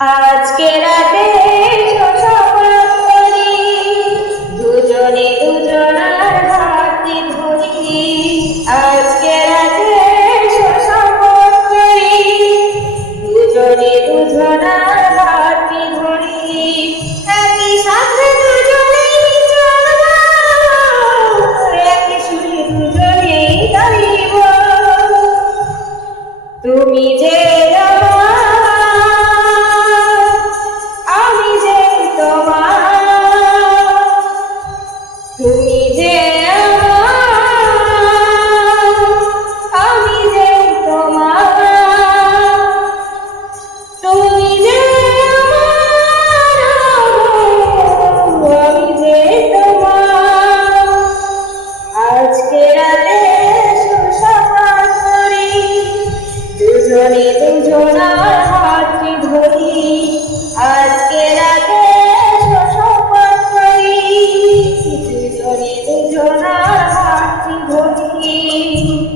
আজকে রাতে শশাপাত করি, দুজনে দুজনার হাতে ধরি। আজকে রাতে শশাপাত করি, দুজনে দুজনার হাতে ধরি। একই সাথে দুজনেই চলব, একই সুরে দুজনেই গাইব। তুমি যে তুমি যে আমি যে তোমার, তুমি যে আমি যে তোমার। আজকে রাতে শশাপাত করি, দুজনে দুজনার হাতটি ধরি। আজকে রাতে শশাপাত করি, দুজনে দুজনার হাতটি ধরি।